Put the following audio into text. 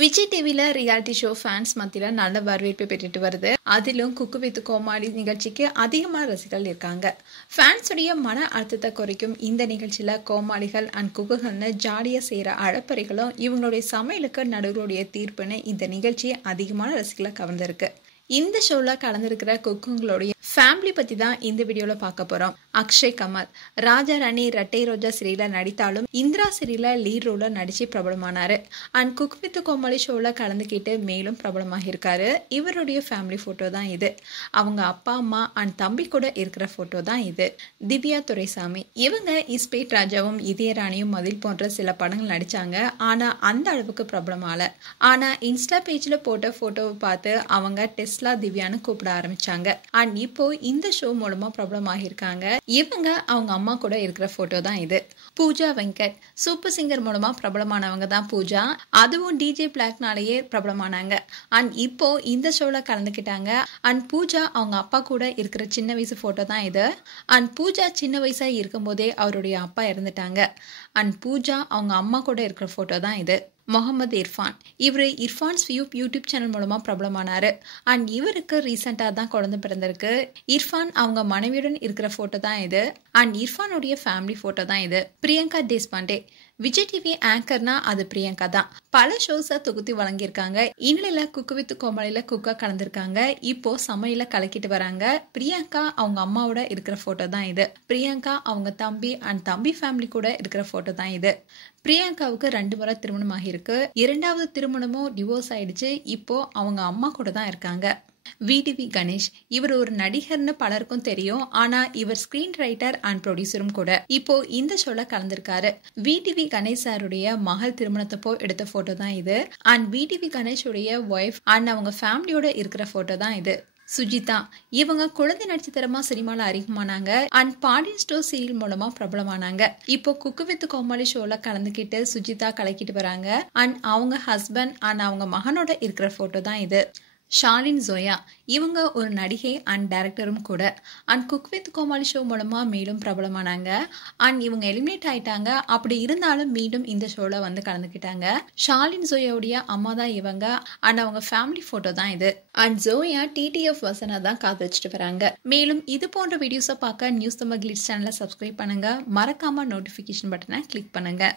விஜய் டிவில reality show fans மத்தியில நல்ல வரவேற்பு பெற்றுட்டு வருது. அதிலும் குக்கு வித் கோமாளி நிகழ்ச்சிக்கு அதிகமான ரசிகர்கள் இருக்காங்க. ஃபேன்ஸுடைய மன அழுத்தத்தை குறைக்கும் இந்த நிகழ்ச்சியில கோமாளிகள் அண்ட் குக்குகள்னு ஜாலியா செய்யற அழப்பறைகளும் இவங்களுடைய சமையலுக்கு நடுவருடைய தீர்ப்புன்னு இந்த நிகழ்ச்சி அதிகமான ரசிகர்களை கவர்ந்திருக்கு. இந்த ஷோல கலந்திருக்கிற குக்குங்களுடைய ஃபேமிலி பத்தி தான் இந்த வீடியோல பார்க்க போறோம். அக்ஷய் கமல் ராஜா ராணி ரெட்டை ரோஜா சீரியல்ல நடித்தாலும் இந்திரா சீரியல்ல லீட் ரோல்ல நடிச்சு பிரபலமானாரு. அண்ட் குக் வித் கோமாளி ஷோல கலந்துக்கிட்டு மேலும் பிரபலமாக இருக்காரு. இவருடைய ஃபேமிலி போட்டோ தான் இது. அவங்க அப்பா அம்மா அண்ட் தம்பி கூட இருக்கிற போட்டோ தான் இது. திவ்யா துரைசாமி இவங்க இஸ்பேட் ராஜாவும் இதயராணியும் மதில் போன்ற சில படங்கள் நடிச்சாங்க. ஆனா அந்த அளவுக்கு பிரபலமால. ஆனா இன்ஸ்டா பேஜ்ல போட்ட போட்டோவை பார்த்து அவங்க டெஸ்லா திவ்யான்னு கூப்பிட ஆரம்பிச்சாங்க. அண்ட் இப்போ இந்த ஷோ மூலமா பிரபலமாக இருக்காங்க. இவங்க அவங்க அம்மா கூட இருக்கிற போட்டோ தான் இது. பூஜா வெங்கட் சூப்பர் சிங்கர் மூலமா பிரபலமானவங்க தான் பூஜா. அதுவும் டிஜே பிளாக்னாலேயே பிரபலமானாங்க. அண்ட் இப்போ இந்த ஷோல கலந்துக்கிட்டாங்க. அண்ட் பூஜா அவங்க அப்பா கூட இருக்கிற சின்ன வயசு போட்டோ தான் இது. அண்ட் பூஜா சின்ன வயசா இருக்கும் போதே அவருடைய அப்பா இறந்துட்டாங்க. அண்ட் பூஜா அவங்க அம்மா கூட இருக்கிற போட்டோ தான் இது. முகமது இர்ஃபான் இவர் இர்ஃபான்ஸ் வியூ யூடியூப் சேனல் மூலமா பிரபலமானாரு. அண்ட் இவருக்கு ரீசெண்டா தான் குழந்தை பிறந்திருக்கு. இர்ஃபான் அவங்க மனைவியுடன் இருக்கிற போட்டோ தான் இது. அண்ட் இர்ஃபானுடைய ஃபேமிலி போட்டோ தான் இது. பிரியங்கா தேஷ்பாண்டே விஜய் டிவி ஆங்கர்னா அது பிரியங்கா தான். பல ஷோஸை தொகுத்து வழங்கியிருக்காங்க. இந்நிலையில குக்கு வித் கோமாளியில குக்கா கலந்திருக்காங்க. இப்போ சமையல கலக்கிட்டு வராங்க. பிரியங்கா அவங்க அம்மாவோட இருக்கிற போட்டோ தான் இது. பிரியங்கா அவங்க தம்பி அண்ட் தம்பி ஃபேமிலி கூட இருக்கிற போட்டோ தான் இது. பிரியங்காவுக்கு 2 முறை திருமணம் ஆகியிருக்கு. 2வது திருமணமும் டிவோர்ஸ் ஆயிடுச்சு. இப்போ அவங்க அம்மா கூட தான் இருக்காங்க. விடிவி கணேஷ் இவர் ஒரு நடிகர்னு பலருக்கும் தெரியும். ஆனா இவர் ஸ்கிரீன் ரைட்டர் அண்ட் ப்ரொடியூசரும் கூட. இப்போ இந்த ஷோல கலந்திருக்காரு. விடிவி கணேஷ் சாருடைய மகள் திருமணத்தப்போ எடுத்த போட்டோ தான் இது. அண்ட் விடிவி கணேஷுடைய ஒய்ஃப் அண்ட் அவங்க ஃபேமிலியோட இருக்கிற போட்டோ தான் இது. சுஜிதா இவங்க குழந்தை நட்சத்திரமா சினிமால அறிமுகமானாங்க. அண்ட் பாண்டியன் ஸ்டோர் சீரியல் மூலமா பிரபலமானாங்க. இப்போ குக்கு வித் கோமாளி ஷோல கலந்துக்கிட்டு சுஜிதா கலக்கிட்டு வராங்க. அண்ட் அவங்க ஹஸ்பண்ட் அண்ட் அவங்க மகனோட இருக்கிற போட்டோ தான் இது. ஷாலின் ஜோயா இவங்க ஒரு நடிகை அண்ட் டைரக்டரும் கூட. And cook with Comali show மூலமா மேலும் பிரபலமானாங்க. அண்ட் இவங்க எலிமினேட் ஆயிட்டாங்க. அப்படி இருந்தாலும் மீண்டும் இந்த ஷோல வந்து கலந்துக்கிட்டாங்க. ஷாலின் ஜோயாவுடைய அம்மா தான் இவங்க. அண்ட் அவங்க ஃபேமிலி போட்டோ தான் இது. அண்ட் ஜோயா டிடிஎஃப் வசனா தான் காதலிச்சுட்டு வராங்க. மேலும் இது போன்ற வீடியோஸை பார்க்க நியூஸ் தமிழ் கிளிட்ஸ் சேனலை சப்ஸ்கிரைப் பண்ணுங்க. மறக்காம நோட்டிபிகேஷன் பட்டனை கிளிக் பண்ணுங்க.